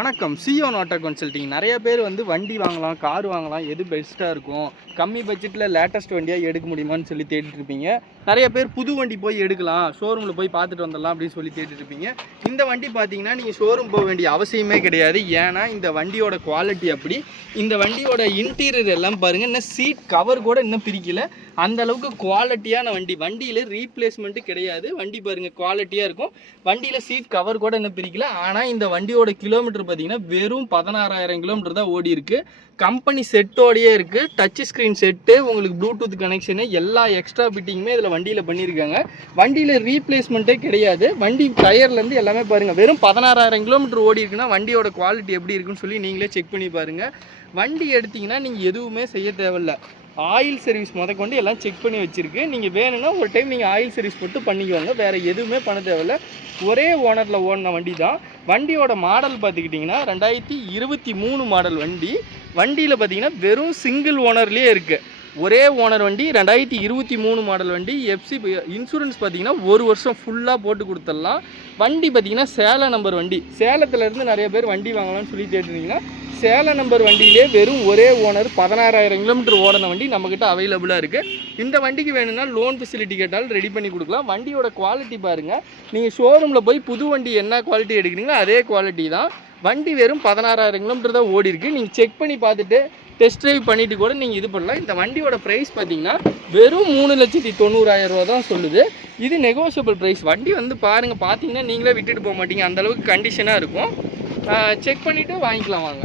வணக்கம். Zion auto consulting. நிறைய பேர் வண்டி வாங்கலாம், கார் வாங்கலாம், எது பெஸ்ட்டாக இருக்கும், கம்மி பட்ஜெட்டில் லேட்டஸ்ட் வண்டியாக எடுக்க முடியுமான்னு சொல்லி தேடிட்டு இருப்பீங்க. நிறைய பேர் புது வண்டி போய் எடுக்கலாம், ஷோரூமில் போய் பார்த்துட்டு வந்துடலாம் அப்படின்னு சொல்லி தேடிட்டு இருப்பீங்க. இந்த வண்டி பார்த்தீங்கன்னா நீங்கள் ஷோரூம் போக வேண்டிய அவசியமே கிடையாது. ஏன்னா இந்த வண்டியோட குவாலிட்டி அப்படி. இந்த வண்டியோட இன்டீரியர் எல்லாம் பாருங்கள், இன்னும் சீட் கவர் கூட இன்னும் பிரிக்கல. அந்த அளவுக்கு குவாலிட்டியான வண்டி. வண்டியில் ரீப்ளேஸ்மெண்ட்டு கிடையாது. வண்டி பாருங்கள் குவாலிட்டியாக இருக்கும். வண்டியில் சீட் கவர் கூட இன்னும் பிரிக்கல. ஆனால் இந்த வண்டியோட கிலோமீட்டர் பார்த்தீங்கன்னா வெறும் 16,000 கிலோமீட்டர் தான் ஓடி இருக்கு. கம்பெனி செட்டோடையே இருக்கு. டச் ஸ்க்ரீன் செட்டு, உங்களுக்கு ப்ளூடூத் கனெக்ஷனு, எல்லா எக்ஸ்ட்ரா ஃபிட்டிங்குமே இதில் வண்டியில் பண்ணியிருக்காங்க. வண்டியில் ரீப்ளேஸ்மெண்ட்டே கிடையாது. வண்டி டயர்லேருந்து எல்லாமே பாருங்கள், வெறும் 16,000 கிலோமீட்டர் ஓடி இருக்குன்னா வண்டியோட குவாலிட்டி எப்படி இருக்குன்னு சொல்லி நீங்களே செக் பண்ணி பாருங்கள். வண்டி எடுத்திங்கன்னா நீங்கள் எதுவுமே செய்ய தேவையில்ல. ஆயில் சர்வீஸ் முதற்கொண்டு எல்லாம் செக் பண்ணி வச்சுருக்கு. நீங்கள் வேணும்னா ஒரு டைம் நீங்கள் ஆயில் சர்வீஸ் போட்டு பண்ணிக்குவாங்க. வேறு எதுவுமே பண்ண தேவையில்ல. ஒரே ஓனரில் ஓடின வண்டி தான். வண்டியோட மாடல் பார்த்துக்கிட்டிங்கன்னா 2023 மாடல் வண்டி. வண்டியில் பார்த்தீங்கன்னா வெறும் சிங்கிள் ஓனர்லேயே இருக்குது. ஒரே ஓனர் வண்டி, 2023 மாடல் வண்டி. எஃப்சி இன்சூரன்ஸ் பார்த்தீங்கன்னா 1 வருஷம் ஃபுல்லாக போட்டு கொடுத்துடலாம். வண்டி பார்த்தீங்கன்னா சேலம் நம்பர் வண்டி. சேலத்துலேருந்து நிறைய பேர் வண்டி வாங்கலாம்னு சொல்லி கேட்டுருந்தீங்கன்னா, சேலம் நம்பர் வண்டியிலே வெறும் ஒரே ஓனர் 16,000 கிலோமீட்டர் ஓடின வண்டி நம்மக்கிட்ட அவைலபிளாக இருக்குது. இந்த வண்டிக்கு வேணும்னா லோன் ஃபெசிலிட்டி கேட்டாலும் ரெடி பண்ணி கொடுக்கலாம். வண்டியோட குவாலிட்டி பாருங்கள், நீங்கள் ஷோரூமில் போய் புது வண்டி என்ன குவாலிட்டி எடுக்கிறீங்களோ அதே குவாலிட்டி தான். வண்டி வெறும் 16,000 கிலோமீட்டர் தான் ஓடி இருக்குது. நீங்கள் செக் பண்ணி பார்த்துட்டு டெஸ்ட் ட்ரைவ் பண்ணிவிட்டு கூட நீங்கள் இது பண்ணலாம். இந்த வண்டியோட ப்ரைஸ் பார்த்தீங்கன்னா வெறும் 3,90,000 ரூபா தான் சொல்லுது. இது நெகோஷியபிள் ப்ரைஸ். வண்டி பாருங்கள், பார்த்தீங்கன்னா நீங்களே விட்டுட்டு போக மாட்டீங்க. அந்தளவுக்கு கண்டிஷனாக இருக்கும். செக் பண்ணிவிட்டு வாங்கிக்கலாம் வாங்க.